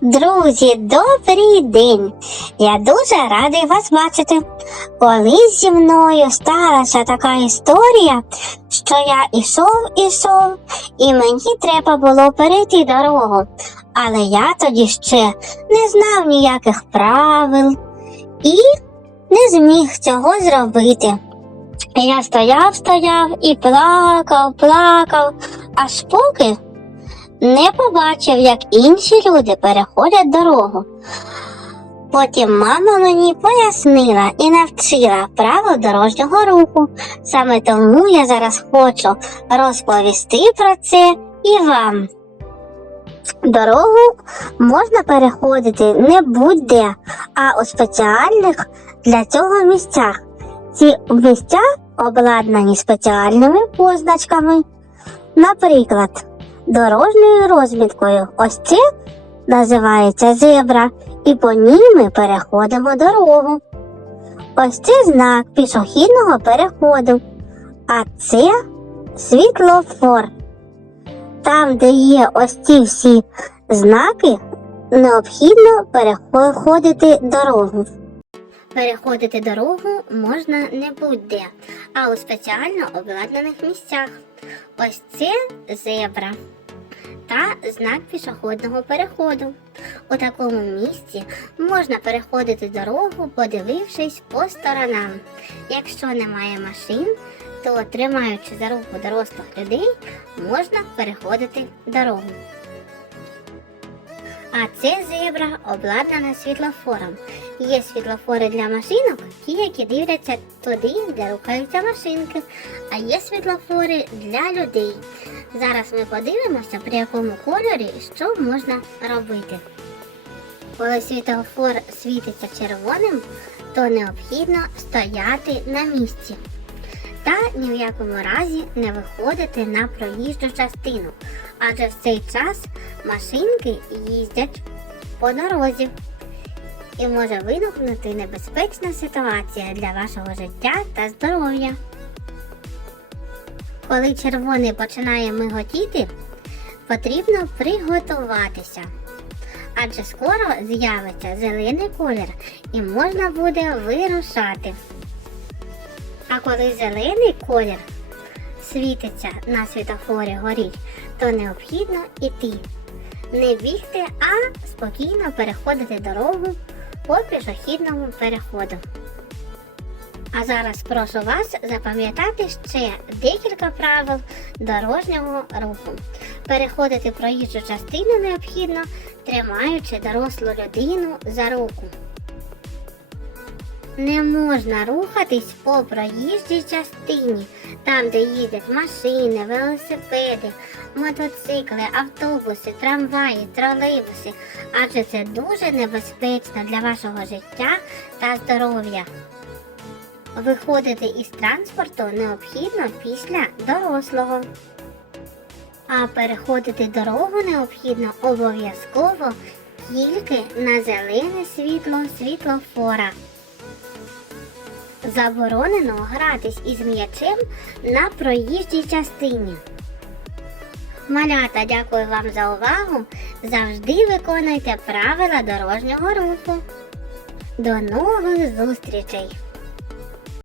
Друзі, добрий день! Я дуже радий вас бачити. Колись зі мною сталася така історія, що я ішов, ішов, і мені треба було перейти дорогу. Але я тоді ще не знав ніяких правил і не зміг цього зробити. Я стояв, стояв і плакав, плакав, аж поки не побачив, як інші люди переходять дорогу. Потім мама мені пояснила і навчила правил дорожнього руху. Саме тому я зараз хочу розповісти про це і вам. Дорогу можна переходити не будь-де, а у спеціальних для цього місцях. Ці місця обладнані спеціальними позначками. Наприклад, дорожньою розміткою. Ось це називається зебра, і по ній ми переходимо дорогу. Ось це знак пішохідного переходу, а це світлофор. Там, де є ось ці всі знаки, необхідно переходити дорогу. Переходити дорогу можна не будь-де, а у спеціально обладнаних місцях. Ось це зебра та знак пішохідного переходу. У такому місці можна переходити дорогу, подивившись по сторонам. Якщо немає машин, то тримаючи за руку дорослих людей, можна переходити дорогу. А це зебра обладнана світлофором. Є світлофори для машинок, ті, які дивляться туди, де рухаються машинки, а є світлофори для людей. Зараз ми подивимося, при якому кольорі що можна робити. Коли світлофор світиться червоним, то необхідно стояти на місці та ні в якому разі не виходити на проїжджу частину, адже в цей час машинки їздять по дорозі і може виникнути небезпечна ситуація для вашого життя та здоров'я. Коли червоний починає миготіти, потрібно приготуватися. Адже скоро з'явиться зелений колір і можна буде вирушати. А коли зелений колір світиться на світофорі горіть, то необхідно іти. Не бігти, а спокійно переходити дорогу по пішохідному переходу. А зараз прошу вас запам'ятати ще декілька правил дорожнього руху. Переходити проїжджу частину необхідно, тримаючи дорослу людину за руку. Не можна рухатись по проїжджій частині, там, де їздять машини, велосипеди, мотоцикли, автобуси, трамваї, тролейбуси, адже це дуже небезпечно для вашого життя та здоров'я. Виходити із транспорту необхідно після дорослого. А переходити дорогу необхідно обов'язково тільки на зелене світло світлофора. Заборонено гратись із м'ячем на проїжджій частині. Малята, дякую вам за увагу. Завжди виконуйте правила дорожнього руху. До нових зустрічей!